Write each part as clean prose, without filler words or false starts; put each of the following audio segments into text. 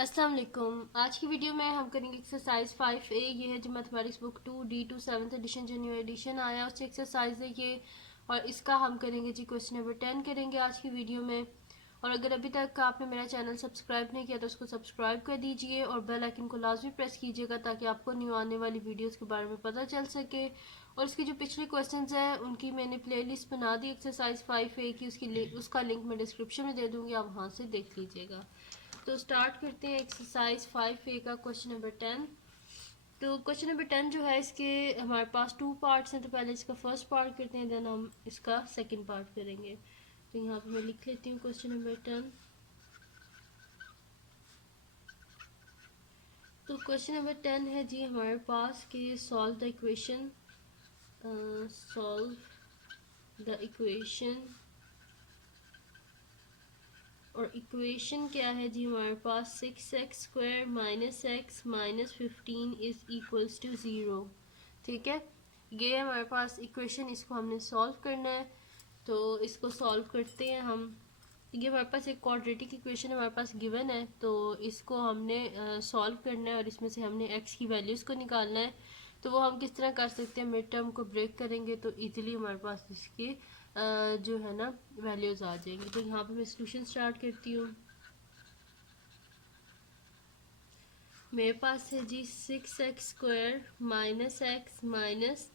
अस्सलाम वालेकुम। आज की वीडियो में हम करेंगे एक्सरसाइज 5A। ये है जो mathematics book 2D2 7th edition जो न्यू एडिशन आया उससे एक्सरसाइज है ये, और इसका हम करेंगे जी क्वेश्चन नंबर 10 करेंगे आज की वीडियो में। और अगर अभी तक आपने मेरा चैनल सब्सक्राइब नहीं किया तो उसको सब्सक्राइब कर दीजिए और बेल आइकन को लाजमी प्रेस कीजिएगा ताकि आपको न्यू आने वाली वीडियोस के बारे में पता चल सके। और इसके जो पिछले क्वेश्चंस हैं उनकी मैंने प्लेलिस्ट बना दी एक्सरसाइज 5A की, उसका लिंक मैं डिस्क्रिप्शन में दे दूँगी, आप वहाँ से देख लीजिएगा। तो स्टार्ट करते हैं एक्सरसाइज 5A का क्वेश्चन नंबर 10। तो क्वेश्चन नंबर 10 जो है इसके हमारे पास 2 पार्ट्स हैं, तो पहले इसका फर्स्ट पार्ट करते हैं, देन हम इसका सेकंड पार्ट करेंगे। तो यहाँ पे मैं लिख लेती हूँ क्वेश्चन नंबर 10। तो क्वेश्चन नंबर 10 है जी हमारे पास कि solve the equation, solve the equation. और इक्वेशन क्या है जी हमारे पास 6x² minus x minus 15 is equals to 0। ठीक है, ये हमारे पास इक्वेशन, इसको हमने सॉल्व करना है। तो इसको सॉल्व करते हैं हम। ये हमारे पास एक क्वाड्रेटिक इक्वेशन हमारे पास गिवन है, तो इसको हमने सॉल्व करना है और इसमें से हमने x की वैल्यूज़ को निकालना है। तो वो हम किस तरह कर सकते हैं, मिड टर्म को ब्रेक करेंगे तो इजीली हमारे पास इसकी जो है ना वैल्यूज़ आ जाएंगी। तो यहाँ पे मैं सॉल्यूशन स्टार्ट करती हूँ। मेरे पास है जी 6x² minus x minus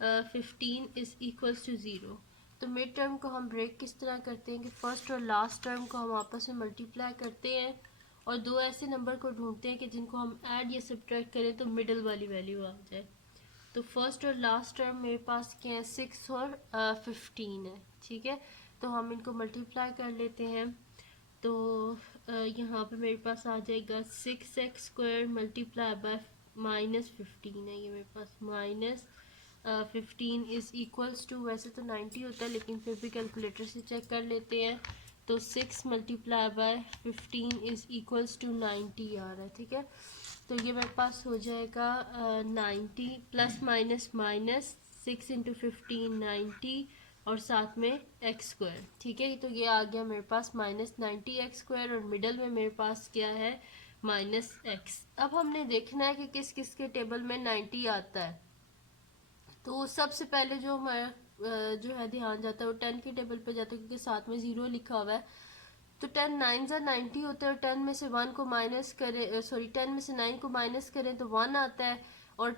15 is equals to 0। तो मिड टर्म को हम ब्रेक किस तरह करते हैं कि फर्स्ट और लास्ट टर्म को हम आपस में मल्टीप्लाई करते हैं और दो ऐसे नंबर को ढूंढते हैं कि जिनको हम ऐड या सब्ट्रैक्ट करें तो मिडल वाली वैल्यू आ जाए। तो फर्स्ट और लास्ट टर्म मेरे पास क्या है, 6 और 15 है। ठीक है, तो हम इनको मल्टीप्लाई कर लेते हैं। तो यहाँ पे मेरे पास आ जाएगा 6x² मल्टीप्लाई बाय माइनस 15 है, ये मेरे पास माइनस 15 इज इक्वल्स टू, वैसे तो 90 होता है लेकिन फिर भी कैलकुलेटर से चेक कर लेते हैं। तो 6 multiply by 15 is equals to 90 आ रहा है। ठीक है, तो ये मेरे पास हो जाएगा 90 प्लस माइनस माइनस 6 इंटू 15 90 और साथ में x²। ठीक है, तो ये आ गया मेरे पास -90x² और मिडल में मेरे पास क्या है -x। अब हमने देखना है कि किस किस के टेबल में 90 आता है। तो सबसे पहले जो हमारा जो है ध्यान जाता है वो 10 के टेबल पे जाता है क्योंकि साथ में 0 लिखा हुआ है। तो 10 9 ज़ा 90 होता है और 10 में से 1 को माइनस करें, सॉरी 10 में से 9 को माइनस करें तो 1 आता है और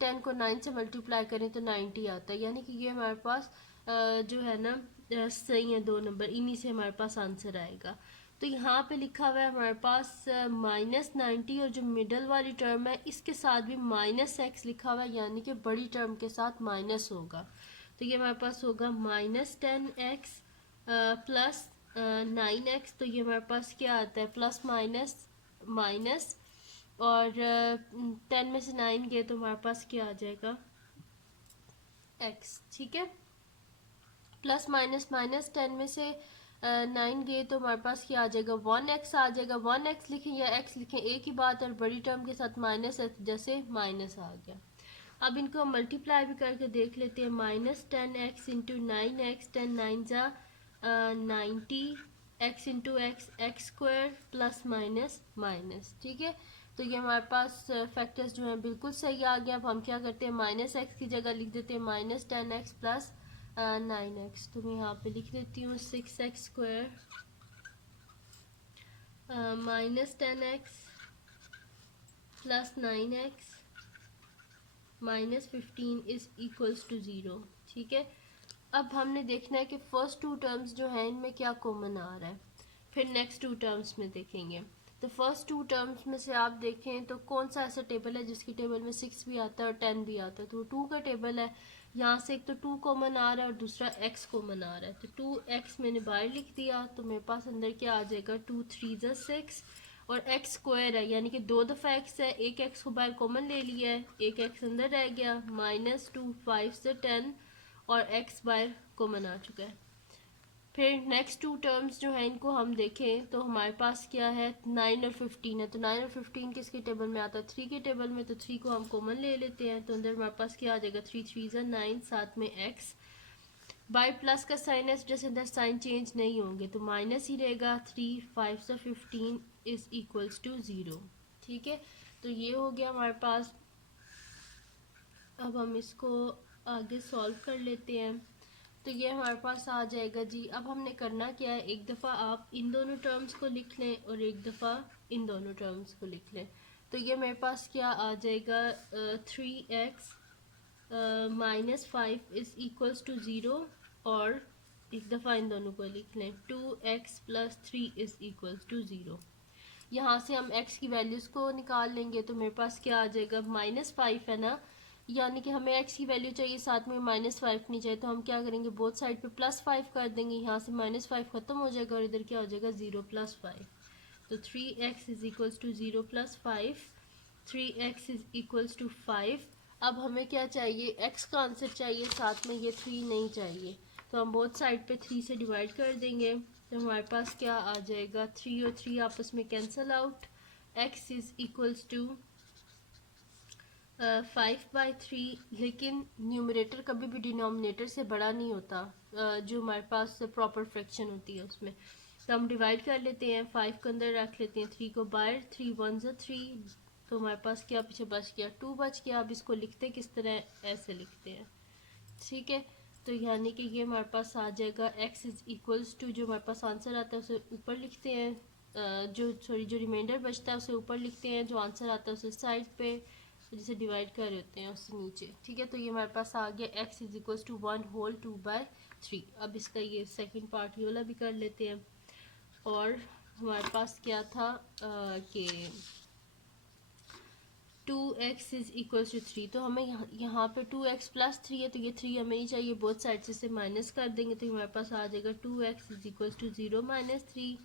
10 को 9 से मल्टीप्लाई करें तो 90 आता है। यानी कि ये हमारे पास जो है ना सही है, दो नंबर इन्हीं से हमारे पास आंसर आएगा। तो यहाँ पे लिखा हुआ है हमारे पास -90 और जो मिडल वाली टर्म है इसके साथ भी -x लिखा हुआ है, यानी कि बड़ी टर्म के साथ माइनस होगा। तो ये हमारे पास होगा -10x प्लस 9x। तो ये हमारे पास क्या आता है, प्लस माइनस माइनस और 10 में से 9 गए तो हमारे पास क्या आ जाएगा x। ठीक है, प्लस माइनस माइनस 10 में से 9 गए तो हमारे पास क्या आ जाएगा 1x आ जाएगा। 1x लिखें या x लिखें एक ही बात है, और बड़ी टर्म के साथ माइनस है जैसे माइनस आ गया। अब इनको हम मल्टीप्लाई भी करके देख लेते हैं। -10x इंटू 9x, 10 9 ज़ा 90 x into x² plus minus minus. ठीक है, तो ये हमारे पास फैक्टर्स जो हैं बिल्कुल सही आ गया। अब हम क्या करते हैं, -x की जगह लिख देते हैं -10x प्लस 9x। तो मैं यहाँ पे लिख देती हूँ 6x² -10x plus 9x -15 is equals to 0। ठीक है, अब हमने देखना है कि फर्स्ट टू टर्म्स जो हैं इनमें क्या कॉमन आ रहा है, फिर नेक्स्ट टू टर्म्स में देखेंगे। तो फर्स्ट टू टर्म्स में से आप देखें तो कौन सा ऐसा टेबल है जिसकी टेबल में 6 भी आता है और 10 भी आता है, तो 2 का टेबल है। यहाँ से एक तो 2 कॉमन आ रहा है और दूसरा x कॉमन आ रहा है। तो 2x मैंने बाहर लिख दिया, तो मेरे पास अंदर क्या आ जाएगा 2 3 ज़ा 6 और x² है यानी कि दो दफ़ा x है, एक x को बाहर कॉमन ले लिया है, एक x अंदर रह गया, -2 5 से 10 और x बाहर कॉमन आ चुका है। फिर नेक्स्ट टू टर्म्स जो है इनको हम देखें तो हमारे पास क्या है 9 और 15 है। तो 9 और 15 किसके टेबल में आता है, 3 के टेबल में। तो 3 को हम कॉमन ले लेते हैं, तो अंदर हमारे पास क्या आ जाएगा 3 3 ज़ा 9 साथ में x। बाय प्लस का साइन है जैसे अंदर साइन चेंज नहीं होंगे तो माइनस ही रहेगा। 3 5 ज़ा 15 इज़ इक्वल्स टू 0। ठीक है, तो ये हो गया हमारे पास। अब हम इसको आगे सॉल्व कर लेते हैं। तो ये हमारे पास आ जाएगा जी। अब हमने करना क्या है, एक दफ़ा आप इन दोनों टर्म्स को लिख लें और एक दफ़ा इन दोनों टर्म्स को लिख लें। तो ये मेरे पास क्या आ जाएगा, 3x minus 5 is equals to 0, और एक दफ़ा इन दोनों को लिख लें, 2x plus 3 is equals to 0। यहाँ से हम x की वैल्यूज़ को निकाल लेंगे, तो मेरे पास क्या आ जाएगा, -5 है ना, यानी कि हमें x की वैल्यू चाहिए, साथ में -5 नहीं चाहिए, तो हम क्या करेंगे, बोथ साइड पे +5 कर देंगे। यहाँ से -5 ख़त्म हो जाएगा और इधर क्या हो जाएगा, 0 + 5। तो 3x is equals to 0 + 5, 3x is equals to 5। अब हमें क्या चाहिए, x का आंसर चाहिए, साथ में ये 3 नहीं चाहिए, तो हम बोथ साइड पे 3 से डिवाइड कर देंगे। तो हमारे पास क्या आ जाएगा, 3 और 3 आपस में cancel out, x is equals to 5/3। लेकिन न्यूमरेटर कभी भी डिनोमिनेटर से बड़ा नहीं होता, जो हमारे पास प्रॉपर फ्रैक्शन होती है उसमें। तो हम डिवाइड कर लेते हैं, 5 को अंदर रख लेते हैं, 3 को बाहर, 3 1 3, तो हमारे पास क्या पीछे बच गया, 2 बच गया। अब इसको लिखते किस तरह, ऐसे लिखते हैं। ठीक है, तो यानी कि ये हमारे पास आ जाएगा, x इज़ इक्वल्स टू, जो हमारे पास आंसर आता है उसे ऊपर लिखते हैं, जो रिमाइंडर बचता है उसे ऊपर लिखते हैं, जो आंसर आता है उसे साइड पे, जिसे डिवाइड कर रहे होते हैं उससे नीचे। ठीक है, तो ये हमारे पास आ गया, x is equals to 1 whole 2/3। अब इसका ये सेकेंड पार्ट ये वाला भी कर लेते हैं। और हमारे पास क्या था कि 2x इज़ इक्वल्स टू 3, तो हमें यहाँ पे 2x प्लस 3 है, तो ये 3 हमें ही चाहिए, बोथ साइड से माइनस कर देंगे, तो हमारे पास आ जाएगा 2x इज़ इक्वल्स टू 0 - 3,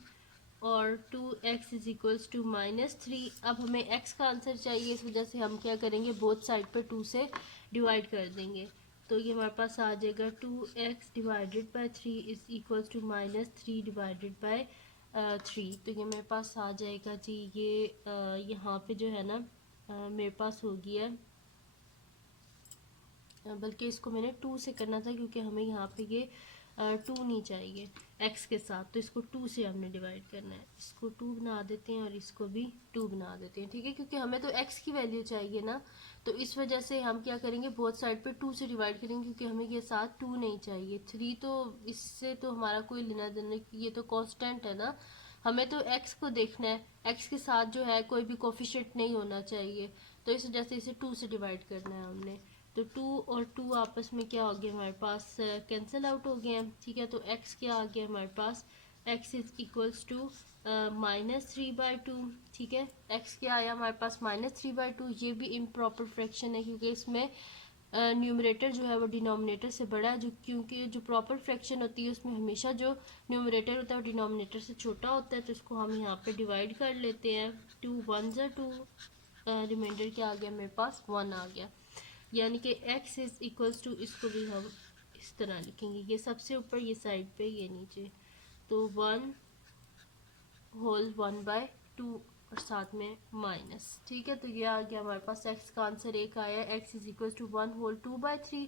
और 2x इज़ इक्वल्स टू -3। अब हमें x का आंसर चाहिए, इस वजह से हम क्या करेंगे, बोथ साइड पे 2 से डिवाइड कर देंगे। तो ये हमारे पास आ जाएगा, 2x divided by 3 is equals to -3 divided by 3। तो ये मेरे पास आ जाएगा जी, ये यहाँ पे जो है ना, मेरे पास हो गया, बल्कि इसको मैंने 2 से करना था, क्योंकि हमें यहाँ पे ये 2 नहीं चाहिए x के साथ, तो इसको 2 से हमने डिवाइड करना है। इसको 2 बना देते हैं और इसको भी 2 बना देते हैं। ठीक है, क्योंकि हमें तो x की वैल्यू चाहिए ना, तो इस वजह से हम क्या करेंगे, बोथ साइड पे 2 से डिवाइड करेंगे, क्योंकि हमें ये साथ 2 नहीं चाहिए। 3 तो इससे तो हमारा कोई लेना देना, ये तो कांस्टेंट है ना, हमें तो x को देखना है, x के साथ जो है कोई भी कोफिशिएंट नहीं होना चाहिए, तो इस वजह से इसे 2 से डिवाइड करना है हमने। तो 2 और 2 आपस में क्या हो गया, हमारे पास कैंसिल आउट हो गए हैं। ठीक है, तो x क्या आ गया हमारे पास, x इज़ इक्वल्स टू -3/2। ठीक है, x क्या आया हमारे पास, -3/2। ये भी इम्प्रॉपर फ्रैक्शन है, क्योंकि इसमें न्यूमरेटर जो है वो डिनोमिनेटर से बड़ा है, जो क्योंकि जो प्रॉपर फ्रैक्शन होती है उसमें हमेशा जो न्यूमरेटर होता है वो डिनोमिनेटर से छोटा होता है। तो इसको हम यहाँ पे डिवाइड कर लेते हैं, 2 1 2, रिमाइंडर क्या आ गया मेरे पास, 1 आ गया। यानी कि x इज़ इक्वल्स टू, इसको भी हम इस तरह लिखेंगे, ये सबसे ऊपर, ये साइड पे, ये नीचे, तो 1 होल 1/2 और साथ में माइनस। ठीक है, तो ये आ गया हमारे पास, x का आंसर एक आया, x is equals to 1 whole 2/3,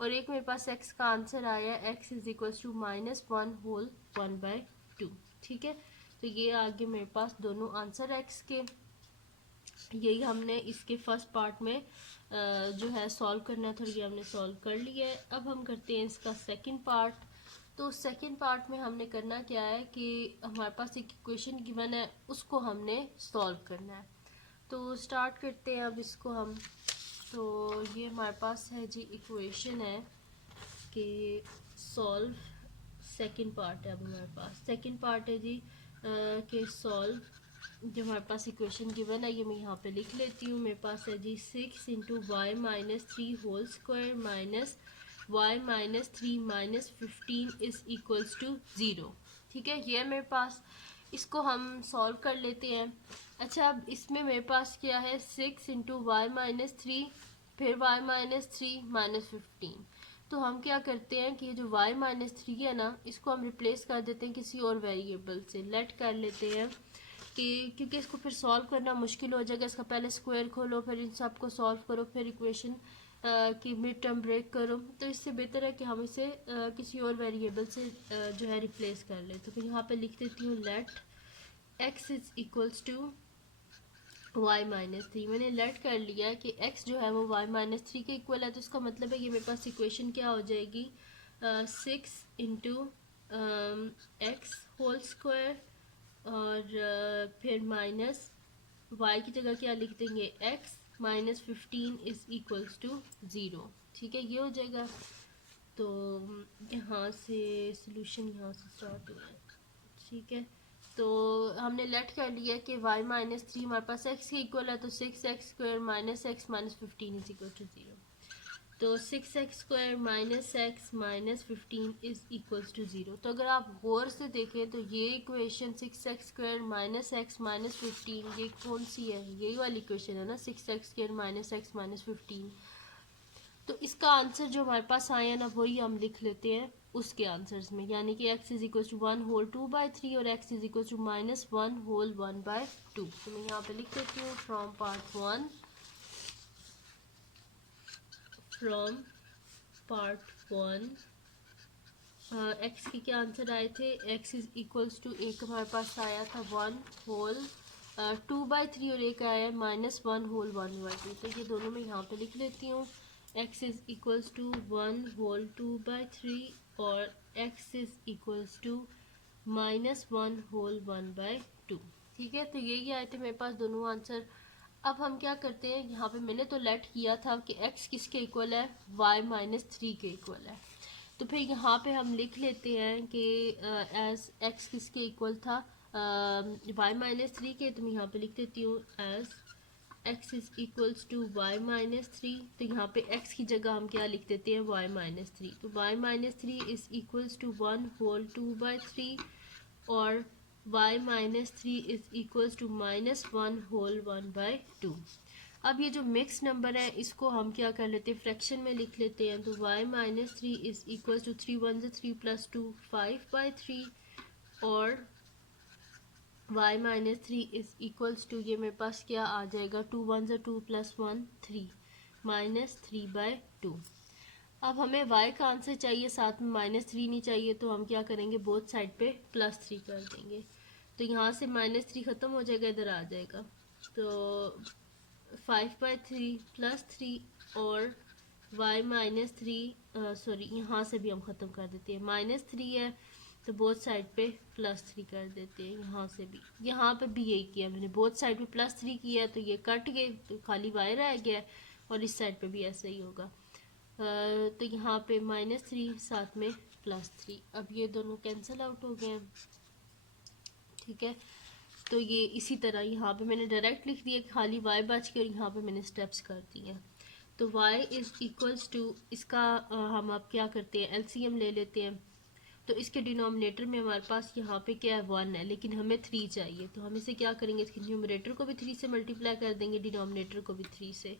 और एक मेरे पास x का आंसर आया, x is equals to -1 whole 1/2। ठीक है, तो ये आ गए मेरे पास दोनों आंसर x के। यही हमने इसके फर्स्ट पार्ट में जो है सॉल्व करना था, ये हमने सॉल्व कर लिया है। अब हम करते हैं इसका सेकंड पार्ट। तो सेकंड पार्ट में हमने करना क्या है कि हमारे पास एक इक्वेशन गिवन है, उसको हमने सॉल्व करना है। तो स्टार्ट करते हैं अब इसको हम। तो ये हमारे पास है जी, इक्वेशन है कि सॉल्व, सेकंड पार्ट है। अब हमारे पास सेकंड पार्ट है जी कि सॉल्व, जो हमारे पास इक्वेशन गिवन है ये मैं यहाँ पे लिख लेती हूँ। मेरे पास है जी 6 into y minus 3 whole square minus y minus 3 minus 15 is equals to 0। ठीक है, ये मेरे पास, इसको हम सॉल्व कर लेते हैं। अच्छा, अब इसमें मेरे पास क्या है, 6 इंटू वाई माइनस 3, फिर वाई माइनस 3 माइनस 15। तो हम क्या करते हैं कि ये जो y माइनस 3 है ना, इसको हम रिप्लेस कर देते हैं किसी और वेरिएबल से, लेट कर लेते हैं कि, क्योंकि इसको फिर सॉल्व करना मुश्किल हो जाएगा। इसका पहले स्क्वायर खोलो, फिर इन सब को सॉल्व करो, फिर इक्वेशन की मिड टर्म ब्रेक करो, तो इससे बेहतर है कि हम इसे किसी और वेरिएबल से जो है रिप्लेस कर लें। तो फिर यहाँ पे लिख देती हूँ let x is equals to y minus three. मैंने लेट कर लिया कि x जो है वो y माइनस थ्री के इक्वल है, तो इसका मतलब है कि मेरे पास इक्वेशन क्या हो जाएगी, 6 इंटू एक्स होल स्क्वायर और फिर माइनस y की जगह क्या लिख देंगे, x minus 15 is equals to 0। ठीक है, ये हो जाएगा। तो यहाँ से सोल्यूशन यहाँ से स्टार्ट हुआ है। ठीक है, तो हमने लेट कर लिया कि y माइनस थ्री हमारे पास x के इक्वल है, तो 6x square minus x minus 15 is equal to 0। तो 6x square minus x minus 15 is equals to 0। तो अगर आप गौर से देखें तो ये equation 6x square minus x minus 15 ये कौन सी है, यही वाली इक्वेशन है ना, 6x square minus x minus 15। तो इसका आंसर जो हमारे पास आया ना वही हम लिख लेते हैं उसके आंसर्स में, यानी कि x is equal to 1 whole 2/3 और x is equal to minus 1 whole 1/2। तो मैं यहाँ पे लिख देती हूँ from part 1, from part 1 x के क्या आंसर आए थे, x इज इक्वल्स टू एक हमारे पास आया था 1 होल 2/3 और एक आया माइनस 1 होल 1/2। तो ये दोनों मैं यहाँ पे लिख लेती हूँ, x is equals to 1 whole 2/3 और x is equals to minus 1 whole 1/2। ठीक है, तो यही आए थे मेरे पास दोनों आंसर। अब हम क्या करते हैं, यहाँ पे मैंने तो लेट किया था कि x किसके इक्वल है, y माइनस थ्री के इक्वल है। तो फिर यहाँ पे हम लिख लेते हैं कि एज x किसके इक्वल था, y माइनस थ्री के। तो मैं यहाँ पे लिख देती हूँ as x is equals to y minus three. तो यहाँ पे x की जगह हम क्या लिख देते हैं, y माइनस थ्री। तो y minus three is equals to 1 whole 2/3 और y minus three is equals to minus 1 whole 1/2। अब ये जो मिक्स नंबर है इसको हम क्या कर लेते हैं, फ्रैक्शन में लिख लेते हैं। तो y minus three is equals to 3 1 3 plus 2 5/3 और y minus three is equals to ये मेरे पास क्या आ जाएगा, 2 1 2 प्लस 1 3 माइनस 3/2। अब हमें y का आंसर चाहिए, साथ में माइनस थ्री नहीं चाहिए, तो हम क्या करेंगे, बोथ साइड पे प्लस 3 कर देंगे। तो यहाँ से माइनस थ्री ख़त्म हो जाएगा, इधर आ जाएगा। तो 5/3 प्लस 3 और y माइनस थ्री, सॉरी यहाँ से भी हम ख़त्म कर देते हैं, माइनस थ्री है तो बोथ साइड पे प्लस 3 कर देते हैं। यहाँ से भी, यहाँ पे भी यही किया मैंने, बोथ साइड पे प्लस 3 किया तो ये कट गए तो खाली y रह गया, और इस साइड पे भी ऐसा ही होगा। तो यहाँ पे माइनस थ्री साथ में प्लस 3, अब ये दोनों कैंसिल आउट हो गए हैं। ठीक है, तो ये इसी तरह यहाँ पे मैंने डायरेक्ट लिख दिया, खाली y बच के, और यहाँ पे मैंने स्टेप्स कर दिए। तो y इज इक्वल्स टू इसका हम अब क्या करते हैं, एलसीएम ले लेते हैं। तो इसके डिनोमिनेटर में हमारे पास यहाँ पे क्या है, 1 है, लेकिन हमें 3 चाहिए। तो हम इसे क्या करेंगे, इसके न्यूमरेटर को भी 3 से मल्टीप्लाई कर देंगे, डिनोमिनेटर को भी 3 से।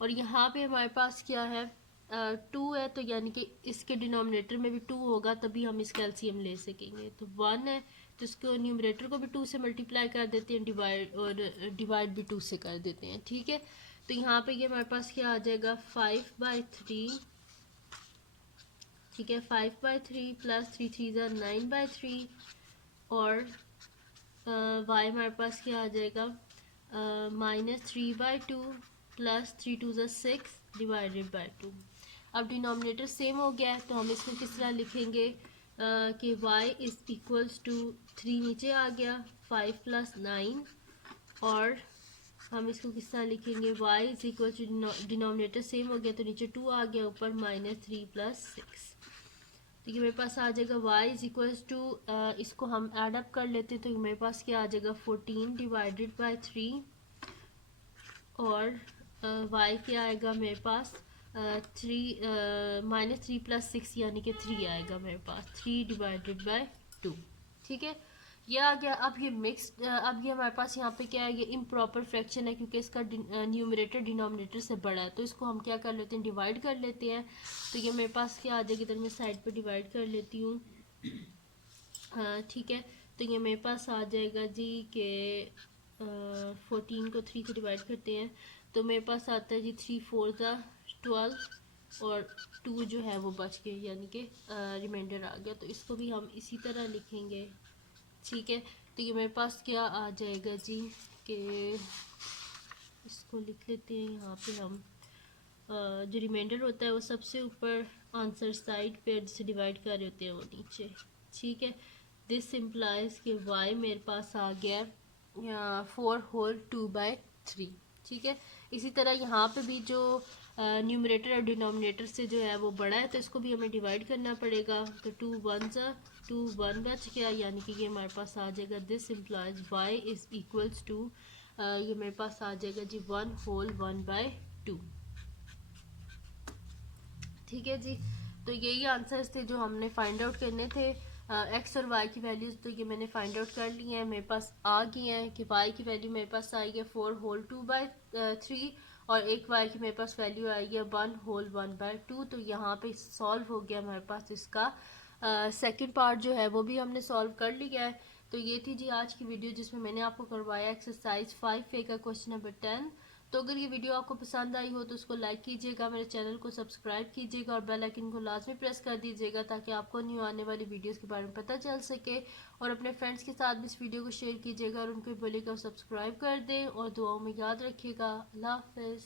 और यहाँ पे हमारे पास क्या है, 2 है, तो यानी कि इसके डिनोमिनेटर में भी 2 होगा, तभी हम इसका एलसीएम ले सकेंगे। तो 1 है तो इसको न्यूमरेटर को भी 2 से मल्टीप्लाई कर देते हैं, डिवाइड और डिवाइड भी 2 से कर देते हैं। ठीक है, तो यहाँ पे ये हमारे पास क्या आ जाएगा, 5/3। ठीक है, 5/3 प्लस 3 3 ज़ा 9/3 और y हमारे पास क्या आ जाएगा, -3/2 प्लस 3 2 ज़ा 6 डिवाइडेड बाई 2। अब डिनोमिनेटर सेम हो गया है, तो हम इसको किस तरह लिखेंगे कि y इज इक्वल्स टू 3 नीचे आ गया, 5 प्लस 9, और हम इसको किस तरह लिखेंगे, y is equal to denominator same हो गया तो नीचे 2 आ गया, ऊपर -3 प्लस 6। तो ये मेरे पास आ जाएगा y इज इक्वल्स टू, इसको हम ऐड अप कर लेते हैं, तो मेरे पास क्या आ जाएगा, 14 डिवाइडेड बाई 3 और y क्या आएगा मेरे पास, 3 प्लस 6 यानी कि 3 आएगा मेरे पास, 3 डिवाइडेड बाई 2। ठीक है, ये आ गया। अब ये मिक्स, अब ये हमारे पास यहाँ पे क्या है, ये इम्प्रॉपर फ्रैक्शन है क्योंकि इसका न्यूमरेटर डिनोमिनेटर से बड़ा है, तो इसको हम क्या कर लेते हैं, डिवाइड कर लेते हैं। तो ये मेरे पास क्या आ जाएगी, इधर मैं साइड पे डिवाइड कर लेती हूँ। हाँ ठीक है, तो ये मेरे पास आ जाएगा जी के 14 को 3 से डिवाइड करते हैं तो मेरे पास आता है जी 3 4 ज़ा 12 और 2 जो है वो बच गए, यानी कि रिमाइंडर आ गया। तो इसको भी हम इसी तरह लिखेंगे। ठीक है, तो ये मेरे पास क्या आ जाएगा जी कि इसको लिख लेते हैं यहाँ पे हम। जो रिमाइंडर होता है वो सबसे ऊपर आंसर साइड पे जिसे डिवाइड कर रहे होते हैं वो नीचे। ठीक है, दिस इम्प्लाइज कि y मेरे पास आ गया 4 होल 2/3। ठीक है, इसी तरह यहाँ पे भी जो न्यूमरेटर और डिनोमिनेटर से जो है वो बड़ा है तो इसको भी हमें डिवाइड करना पड़ेगा। तो 2 1 2 1 बच गया, यानी कि ये हमारे पास आ जाएगा this implies y is equals to ये मेरे पास आ जाएगा जी 1/2। ठीक है जी, तो यही आंसर्स थे जो हमने फाइंड आउट करने थे। एक्स और वाई की वैल्यूज़ तो ये मैंने फाइंड आउट कर ली हैं, मेरे पास आ गई हैं कि वाई की वैल्यू मेरे पास आई है 4 होल 2/3 और एक वाई की मेरे पास वैल्यू आई है 1 होल 1/2। तो यहाँ पे सॉल्व हो गया हमारे पास इसका सेकंड पार्ट जो है वो भी हमने सॉल्व कर लिया है। तो ये थी जी आज की वीडियो जिसमें मैंने आपको करवाया एक्सरसाइज 5A का क्वेश्चन नंबर 10। तो अगर ये वीडियो आपको पसंद आई हो तो उसको लाइक कीजिएगा, मेरे चैनल को सब्सक्राइब कीजिएगा और बेल आइकन को लाजमी प्रेस कर दीजिएगा ताकि आपको न्यू आने वाली वीडियोस के बारे में पता चल सके। और अपने फ्रेंड्स के साथ भी इस वीडियो को शेयर कीजिएगा और उनको बोलिएगा सब्सक्राइब कर दें और दुआओं में याद रखिएगा। अल्लाह हाफिज़।